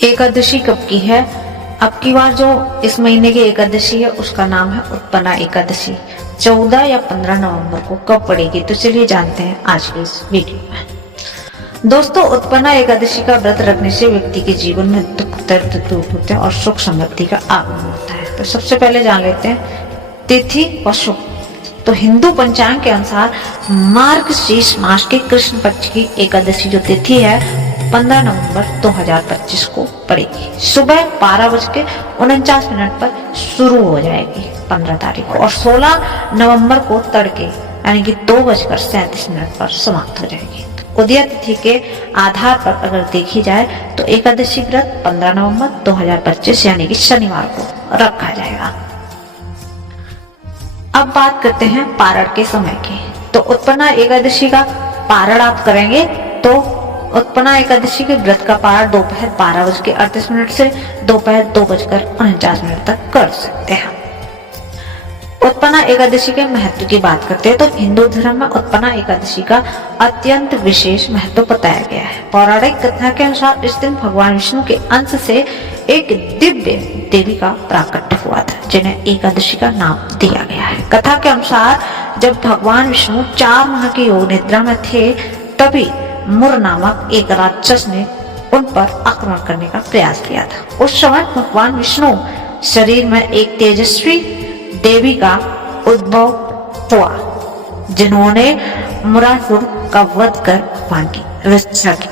एकादशी कब की है? अब की बार जो इस महीने की एकादशी है उसका नाम है उत्पन्ना एकादशी। 14 या 15 नवंबर को कब पड़ेगी, तो चलिए जानते हैं आज के इस वीडियो में। दोस्तों, उत्पन्ना एकादशी का व्रत रखने से व्यक्ति के जीवन में दुख दर्द दूर होते हैं और सुख समृद्धि का आगमन होता है। तो सबसे पहले जान लेते हैं तिथि व शुभ। तो हिंदू पंचांग के अनुसार मार्गशीर्ष मास के कृष्ण पक्ष की एकादशी जो तिथि है 15 नवंबर 2025 को पड़ेगी। सुबह 12:49 पर शुरू हो जाएगी 15 तारीख को और 16 नवंबर को तड़के यानी कि 2:37 पर समाप्त हो जाएगी। तो उदय तिथि के आधार पर अगर देखी जाए तो एकादशी व्रत 15 नवंबर 2025 यानी कि शनिवार को रखा जाएगा। अब बात करते हैं पारण के समय की। तो उत्पन्ना एकादशी का पारण आप करेंगे तो उत्पन्ना एकादशी के व्रत का पारण दोपहर 12:38 से दोपहर 2:49 तक कर सकते हैं। उत्पन्ना एकादशी के महत्व की बात करते हैं तो हिंदू धर्म में उत्पन्ना एकादशी का अत्यंत विशेष महत्व बताया गया है। पौराणिक कथा के अनुसार इस दिन भगवान विष्णु के अंश से एक दिव्य देवी का प्राकट्य हुआ था जिन्हें एकादशी का नाम दिया गया है। कथा के अनुसार जब भगवान विष्णु 4 माह की योग निद्रा में थे तभी मुर नामक एक राक्षस ने उन पर आक्रमण करने का प्रयास किया था। उस समय भगवान विष्णु शरीर में एक तेजस्वी देवी का उद्भव हुआ जिन्होंने मुरासुर का वध कर भगवान की रक्षा की।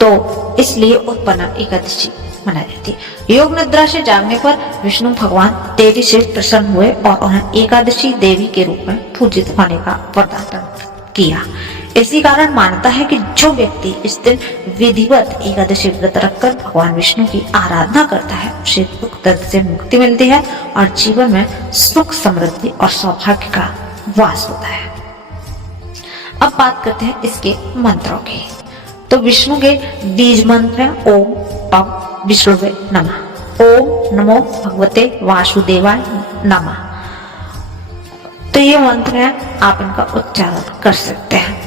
तो इसलिए उत्पन्ना एकादशी मनाई जाती है। योग निद्रा से जागने पर विष्णु भगवान देवी से प्रसन्न हुए और उन्हें एकादशी देवी के रूप में पूजित होने का वरदान किया। इसी कारण मानता है कि जो व्यक्ति इस दिन विधिवत एकादशी व्रत रखकर भगवान विष्णु की आराधना करता है उसे दुख दर्द से मुक्ति मिलती है और जीवन में सुख समृद्धि और सौभाग्य का वास होता है। अब बात करते हैं इसके मंत्रों की। तो विष्णु के बीज मंत्र हैं ओम पम विष्णुवे नमः, ओम नमो भगवते वासुदेवाय नमः। तो ये मंत्र है, आप इनका उच्चारण कर सकते हैं।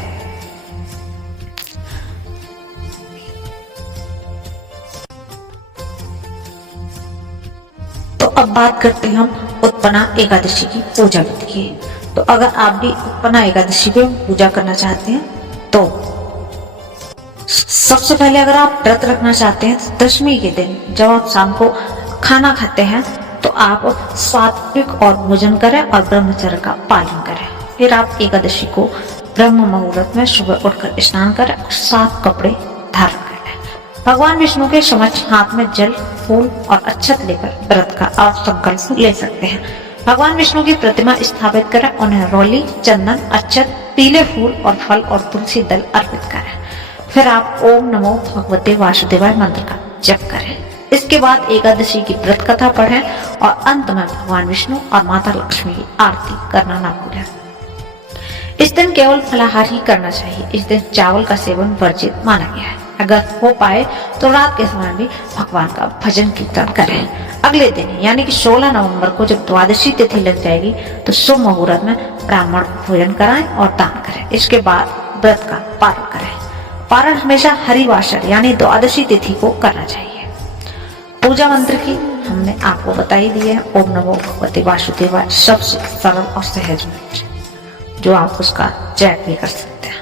तो अब बात करते हैं हम उत्पन्ना एकादशी की पूजा विधि की। तो अगर आप भी उत्पन्ना एकादशी पे पूजा करना चाहते हैं तो सबसे पहले अगर आप व्रत रखना चाहते हैं तो दशमी के दिन जब आप शाम को खाना खाते हैं तो आप सात्विक और भोजन करें और ब्रह्मचर्य का पालन करें। फिर आप एकादशी को ब्रह्म मुहूर्त में सुबह उठकर स्नान करें और साफ कपड़े धारण करें। भगवान विष्णु के समक्ष हाथ में जल फूल और अक्षत लेकर व्रत का आप संकल्प ले सकते हैं। भगवान विष्णु की प्रतिमा स्थापित करें, उन्हें रोली चंदन अक्षत पीले फूल और फल और तुलसी दल अर्पित करें। फिर आप ओम नमो भगवते वासुदेवाय मंत्र का जप करें। इसके बाद एकादशी की व्रत कथा पढ़ें और अंत में भगवान विष्णु और माता लक्ष्मी की आरती करना ना भूलें। इस दिन केवल फलाहार ही करना चाहिए। इस दिन चावल का सेवन वर्जित माना गया है। अगर हो पाए तो रात के समय भी भगवान का भजन कीर्तन करें। अगले दिन यानी कि 16 नवंबर को जब द्वादशी तिथि लग जाएगी तो शुभ मुहूर्त में ब्राह्मण को भोजन कराएं और दान करें। इसके बाद व्रत का पारण करें। पारण हमेशा हरिवासर यानी द्वादशी तिथि को करना चाहिए। पूजा मंत्र की हमने आपको बताई दी है, ओम नमो भगवते वासुदेवाय, सबसे सरल और सहज मंत्र जो आप उसका जप भी कर सकते हैं।